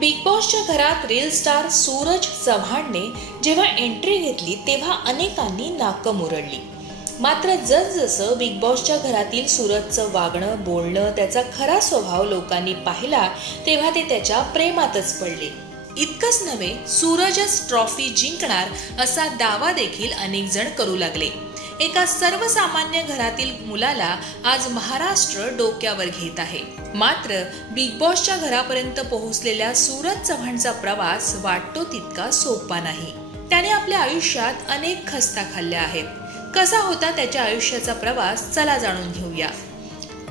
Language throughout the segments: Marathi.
बिग बॉसच्या घरात रील स्टार सूरज चव्हाणने जेव्हा एंट्री घेतली तेव्हा अनेकांनी नाकं मुरडली. मात्र जसजसं बिग बॉसच्या घरातील सूरजचं वागणं, बोलणं, त्याचा खरा स्वभाव लोकांनी पाहिला तेव्हा ते त्याच्या प्रेमातच पडले. इतकंच नव्हे, सूरजच ट्रॉफी जिंकणार असा दावा देखील अनेक जण करू लागले. एका सर्वसामान्य घरातील मुलाला आज महाराष्ट्र डोक्यावर घेत आहे. मात्र बिग बॉसच्या घरापर्यंत पोहोचलेल्या सूरज चव्हाणचा प्रवास वाटतो तितका सोपा नाही. त्याने आपल्या आयुष्यात अनेक खस्ता खाल्ल्या आहेत. कसा होता त्याच्या आयुष्याचा प्रवास, चला जाणून घेऊया.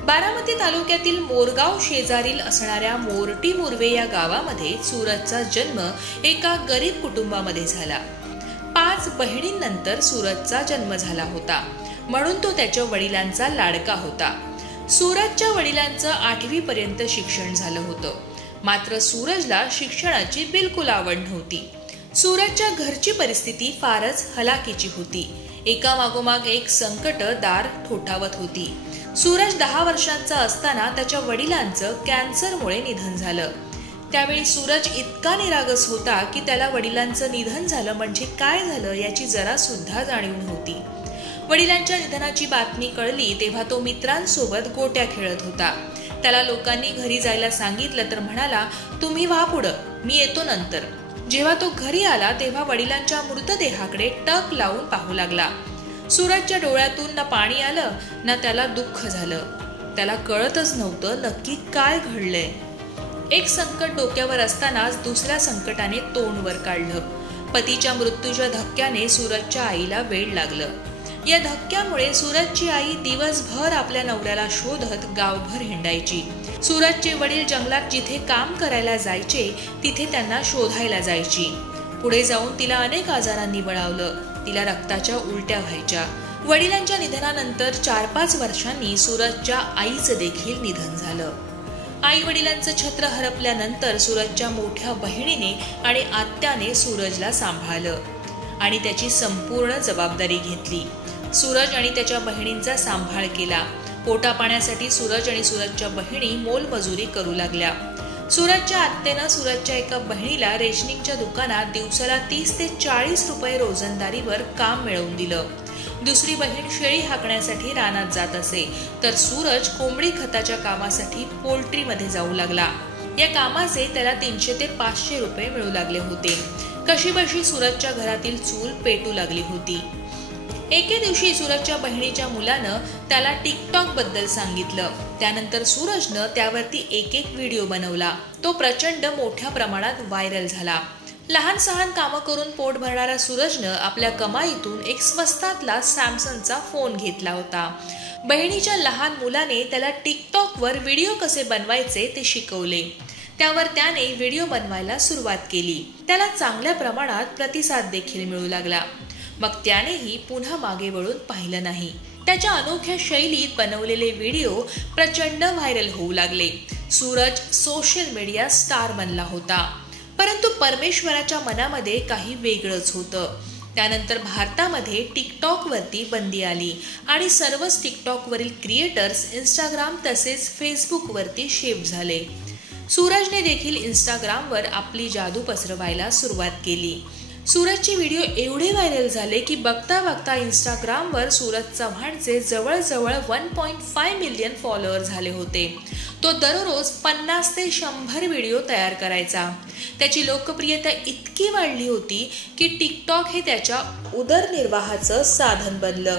बारामती तालुक्यातील मोरगाव शेजारील असणाऱ्या मोरटी मुर्वे या गावामध्ये सूरजचा जन्म एका गरीब कुटुंबामध्ये झाला. 5 बहिणींनंतर सूरजचा जन्म झाला होता, म्हणून तो त्याच्या वडिलांचा लाडका होता. सूरजच्या वडिलांचं 8वी पर्यंत शिक्षण झालं होतं. मात्र सूरजला शिक्षणाची बिलकुल आवड नव्हती. सूरजच्या घरची परिस्थिती फारच हलाखीची होती. एका मागोमाग एक संकट दार ठोठावत होती. सूरज 10 वर्षांचा असताना त्याच्या वडिलांचं कॅन्सरमुळे निधन झालं. त्यावेळी सूरज इतका निरागस होता की त्याला वडिलांचं निधन झालं म्हणजे काय झालं याची जरा सुद्धा जाणीव नव्हती. वडिलांच्या निधनाची बातमी कळली तेव्हा तो मित्रांसोबत गोट्या खेळत होता. त्याला लोकांनी घरी जायला सांगितलं तर म्हणाला, तुम्ही व्हा पुढं, मी येतो नंतर. जेव्हा तो घरी आला तेव्हा वडिलांच्या मृतदेहाकडे टक लावून पाहू लागला. सूरजच्या डोळ्यातून ना पाणी आलं ना त्याला दुःख झालं. त्याला कळतच नव्हतं नक्की काय घडलंय. एक संकट डोक्यावर असतानाच दुसऱ्या संकटाने तोंड वर काढलं. पतीच्या मृत्यूच्या धक्क्याने सूरजच्या आईला वेड लागलं. या धक्क्यामुळे सूरजची आई दिवसभर आपल्या नवऱ्याला शोधत गावभर हिंडायची. सूरजचे वडील जंगलात जिथे काम करायला जायचे तिथे त्यांना शोधायला जायची. पुढे जाऊन तिला अनेक आजारांनी बळावलं. तिला रक्ताच्या उलट्या व्हायच्या. वडिलांच्या निधनानंतर 4-5 वर्षांनी सूरजच्या आईचं देखील निधन झालं. आई वडिलांचं छत्र हरपल्यानंतर सूरजच्या मोठ्या बहिणीने आणि आत्याने सूरजला सांभाळलं आणि त्याची संपूर्ण जबाबदारी घेतली. सूरज आणि त्याच्या बहिणींचा सांभाळ केला. पोटापाण्यासाठी सूरज आणि सूरजच्या बहिणी मोलमजुरी करू लागल्या. सूरजच्या आत्यानं सूरजच्या एका बहिणीला रेशनिंगच्या दुकानात दिवसाला 30 ते 40 रुपये रोजंदारीवर काम मिळवून दिलं. दुसरी बहीण शेळी हाकण्यासाठी रानात जात असे, तर सूरज कोंबडी खताच्या कामासाठी पोल्ट्रीमध्ये जाऊ लागला. या कामाचे त्याला 300 ते 500 रुपये मिळू लागले होते. कशीबशी सूरजच्या घरातील चूल पेटू लागली होती. एके दिवशी सूरजच्या बहिणीच्या मुलानं त्याला टिकटॉक बद्दल सांगितलं. त्यानंतर सूरजनं त्यावरती एक व्हिडिओ बनवला. तो प्रचंड मोठ्या प्रमाणात व्हायरल झाला. लहान सहान कामं करून पोट भरणाऱ्या सूरजनं आपल्या कमाईतून एक स्वस्तातला सॅमसंगचा फोन घेतला होता. बहिणीच्या लहान मुलाने त्याला टिकटॉकवर व्हिडिओ कसे बनवायचे ते शिकवले. त्यावर त्याने व्हिडिओ बनवायला सुरुवात केली. त्याला चांगल्या प्रमाणात प्रतिसाद देखील मिळू लागला. मग त्यानेही पुन्हा मागे वळून पाहिलं नाही. त्याच्या अनोख्या शैलीत बनवलेले व्हिडिओ प्रचंड व्हायरल होऊ लागले. सूरज सोशल मीडिया स्टार बनला होता. परंतु परमेश्वराच्या मनामध्ये काही वेगळंच होतं. त्यानंतर भारतामध्ये टिकटॉकवरती बंदी आली आणि सर्वच टिकटॉकवरील क्रिएटर्स इंस्टाग्राम तसेच फेसबुकवरती शिफ्ट झाले. सूरजने देखील इंस्टाग्रामवर आपली जादू पसरवायला सुरुवात केली. सूरजचे व्हिडिओ एवढे व्हायरल झाले की बघता बघता इंस्टाग्रामवर सूरज चव्हाणचे जवळजवळ 1.5 मिलियन फॉलोअर झाले होते. तो दररोज 50 ते 100 व्हिडिओ तयार करायचा. त्याची लोकप्रियता इतकी वाढली होती की टिकटॉक हे त्याच्या उदरनिर्वाहाचं साधन बनलं.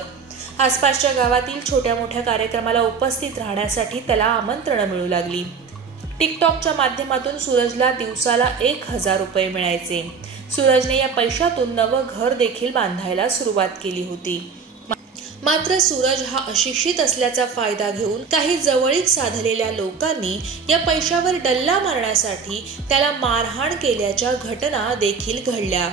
आसपासच्या गावातील छोट्या मोठ्या कार्यक्रमाला उपस्थित राहण्यासाठी त्याला आमंत्रणं मिळू लागली. टिकटॉकच्या माध्यमातून सूरजला दिवसाला 1000 रुपये मिळायचे. सूरजने या पैशातून नवं घर देखील बांधायला सुरुवात केली होती. मात्र सूरज हा अशिक्षित असल्याचा फायदा घेऊन काही जवळीक साधलेल्या लोकांनी या पैशावर डल्ला मारण्यासाठी त्याला मारहाण केल्याच्या घटना देखील घडल्या.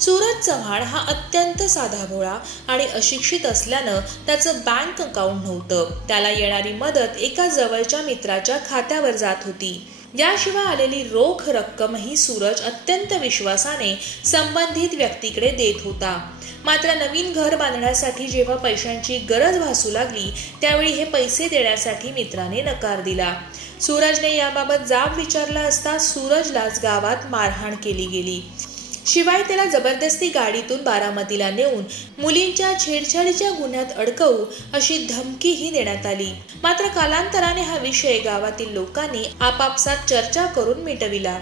सूरज चव्हाण हा अत्यंत साधाभोळा आणि अशिक्षित असल्यानं त्याचं बँक अकाउंट नव्हतं. त्याला येणारी मदत एका जवळच्या मित्राच्या खात्यावर जात होती. याशिवाय आलेली रोख रक्कमही सूरज अत्यंत विश्वासाने संबंधित व्यक्तीकडे देत होता. मात्र नवीन घर बांधण्यासाठी जेव्हा पैशांची गरज भासू लागली त्यावेळी हे पैसे देण्यासाठी मित्राने नकार दिला. सूरजने याबाबत जाब विचारला असता सूरजलाच गावात मारहाण केली गेली. शिवाय त्याला जबरदस्ती गाडीतून बारामतीला नेऊन मुलींच्या छेडछाडीच्या गुन्ह्यात अडकवू अशी धमकीही देण्यात आली. मात्र कालांतराने हा विषय गावातील लोकांनी आपापसात चर्चा करून मिटविला.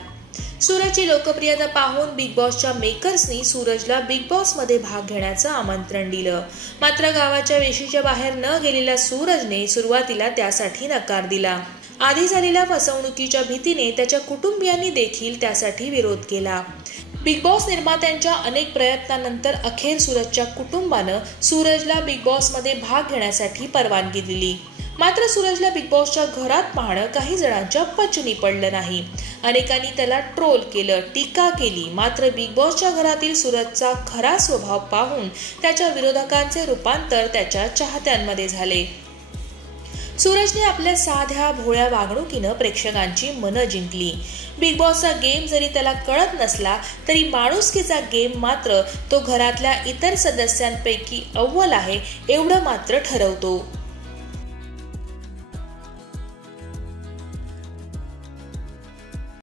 सूरजची लोकप्रियता पाहून बिग बॉसच्या मेकर्सनी सूरजला बिग बॉस मध्ये भाग घेण्याचं आमंत्रण दिलं. मात्र गावाच्या वेशीच्या बाहेर न गेलेल्या सूरजने सुरुवातीला त्यासाठी नकार दिला. आधी झालेल्या फसवणुकीच्या भीतीने त्याच्या कुटुंबियांनी देखील त्यासाठी विरोध केला. बिग बॉस निर्मात्यांच्या अनेक प्रयत्नांनंतर अखेर सूरजच्या कुटुंबानं सूरजला बिग बॉस मध्ये भाग घेण्यासाठी परवानगी दिली. मात्र सूरजला बिग बॉसच्या घरात पाहणं काही जणांच्या पचनी पडलं नाही. अनेकांनी त्याला ट्रोल केलं, टीका केली. मात्र बिग बॉसच्या घरातील सूरजचा खरा स्वभाव पाहून त्याच्या विरोधकांचे रूपांतर त्याच्या चाहत्यांमध्ये झाले. सूरजने आपल्या साध्या भोळ्या वागणुकीनं प्रेक्षकांची मनं जिंकली. बिग बॉसचा गेम जरी त्याला कळत नसला तरी माणुसकीचा गेम मात्र तो घरातल्या इतर सदस्यांपैकी अव्वल आहे एवढं मात्र ठरवतो.